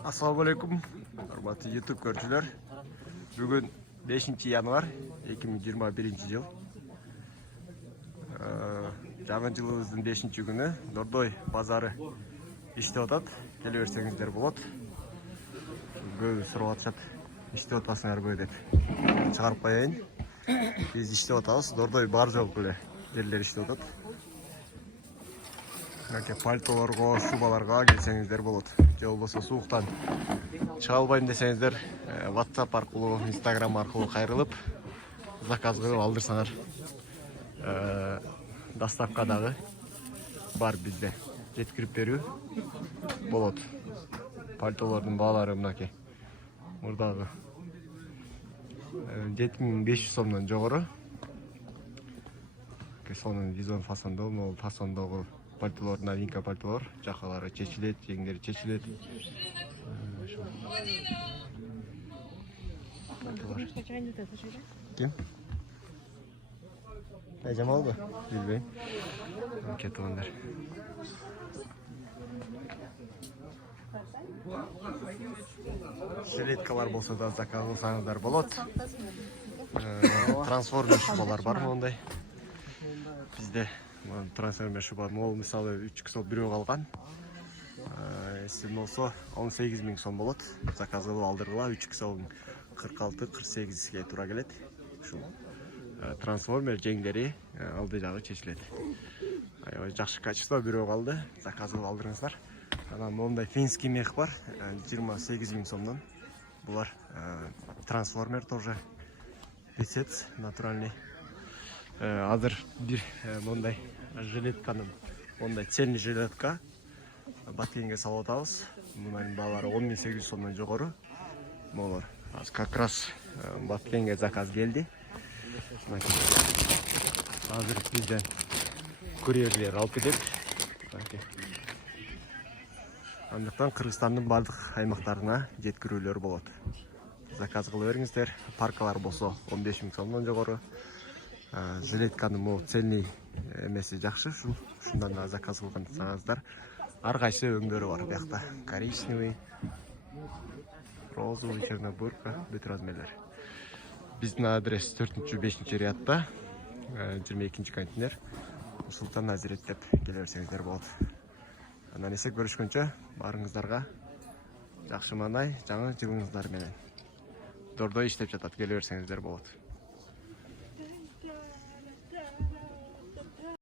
Assalamu alaikum. Hormatly YouTube көрүүчүлөр. Бүгүn 5 январ 2021 жыл. Жаңы жылыбыздын 5 күнү Дордой базары иштеп атат. Келе берсеңиздер болот. Көбү сурап атышат. Иштеп атасыңарбы деп. Чыгарып коеюн. Биз иштеп атабыз. Дордой бар жок эле жерлер иштеп атат. Мынакей пальтолорго, шубаларга келсеңиздер болот. Же болбосо сууктан чыга албайм десеңиздер, WhatsApp аркылуу, Instagram аркылуу кайрылып, заказ кылып алдырсаңар. Доставка дагы бар бизде. Жеткирип берүү болот. Пальтолордун баалары мынакей. Мурдагы 7500 сомдон жогору. Сонун визон фасондоо, могул фасондогу пальтолор, новинка пальтолор, жакалары чечилет, жеңдери чечилет. Ким? Жамалбы? Билбейм. Кетиңиздер. Жилеткалар болсо да заказ кылсаңыздар болот. Трансформер шубалар бар мондай. Бизде трансформер шуба могул мисалы 3 ксо бирөө калган. Эсим болсо 18000 сом болот. Заказ кылып алдыргыла 3 ксо 46-48ге туура келет. Ушул трансформер жеңдери алды жагы чечилет. Аябай жакшы качество бирөө калды. Заказ кылып алдырыңыздар. Анан мондай финский мех бар, 28000 сомдон. Булар трансформер тоже писец натуральный. Азыр бир мондай жилетканын, мондай цельный жилетка баткенге салып атабыз. Мунун баалары 10800 сомдон жогору. Молор как раз баткенге заказ келди. Азыр бизден курьерлер алып кетет. Андыктан Кыргызстандын бардык аймактарына жеткирүүлөр болот. Заказ кылып бериңиздер. Паркалар болсо 15000 сомдон жогору. Жилетканын могу цельный эмеси жакшы, ушундан да заказ кылгансаңыздар. Ар кайсы өңдөрү бар биякта. Коричневый, розовый, чернобурка, бүт размерлер. Биздин адрес 4-5 рядта, 22 контейнер. Султан Азирет деп келе берсеңиздер болот. Анан эсек көрүшкөнчө барыңыздарга жакшы маанай, жаңы жылыңыздар менен. Дордой иштеп жатат, келе берсеңиздер болот.